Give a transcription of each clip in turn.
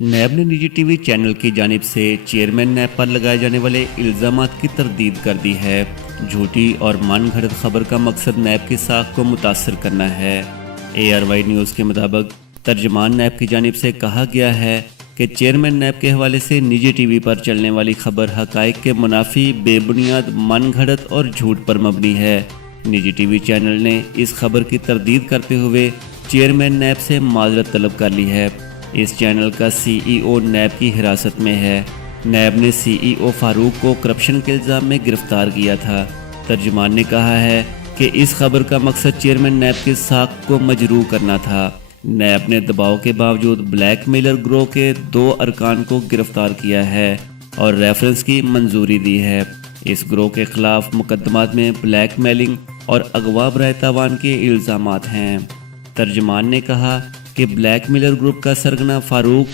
नैब ने निजी TV channel की जानिब से चेयरमैन नैब पर लगाए जाने वाले इल्ज़ामात की तरदीद कर दी है। झूठी और मनगढ़ंत खबर का मकसद नैब की साख को मुतासर करना है। ARY न्यूज़ के मुताबिक तर्जमान नैब की जानिब से कहा गया है कि चेयरमैन नैब के हवाले से निजी टीवी पर चलने वाली खबर हकाइक के मुनाफी, बेबुनियाद, मनगढ़ंत और झूठ पर मबनी है। निजी टीवी चैनल ने इस खबर की तरदीद करते हुए चेयरमैन नैब से माजरत तलब कर ली है। इस चैनल का CEO नैब की हिरासत में है। नैब ने CEO फारूक को करप्शन के इल्ज़ाम में गिरफ्तार किया था। तर्जुमान ने कहा है कि इस खबर का मकसद चेयरमैन नैब की साख को मजरूह करना था। नैब ने दबाव के बावजूद ब्लैकमेलर ग्रोह के 2 अरकान को गिरफ्तार किया है और रेफरेंस की मंजूरी दी है। इस ग्रोह के खिलाफ मुकदमात में ब्लैकमेलिंग और अगवा बराए तावान के इल्ज़ामात हैं। तर्जुमान ने कहा कि ब्लैकमेलर ग्रुप का सरगना फारूक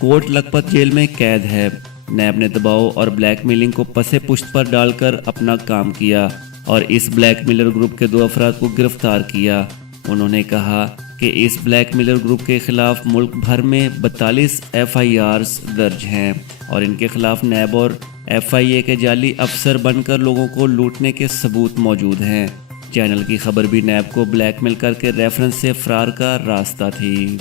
कोट लखपत जेल में कैद है। नैब ने दबाव और ब्लैकमेलिंग को पसे पुश्त पर डालकर अपना काम किया और इस ब्लैकमेलर ग्रुप के 2 अफराद को गिरफ्तार किया। उन्होंने कहा कि इस ब्लैकमेलर ग्रुप के खिलाफ मुल्क भर में 42 FIRs दर्ज हैं और इनके खिलाफ नैब और FIA के जाली अफसर बनकर लोगों को लूटने के सबूत मौजूद हैं। चैनल की खबर भी नैब को ब्लैकमेल करके रेफरेंस से फरार का रास्ता थी।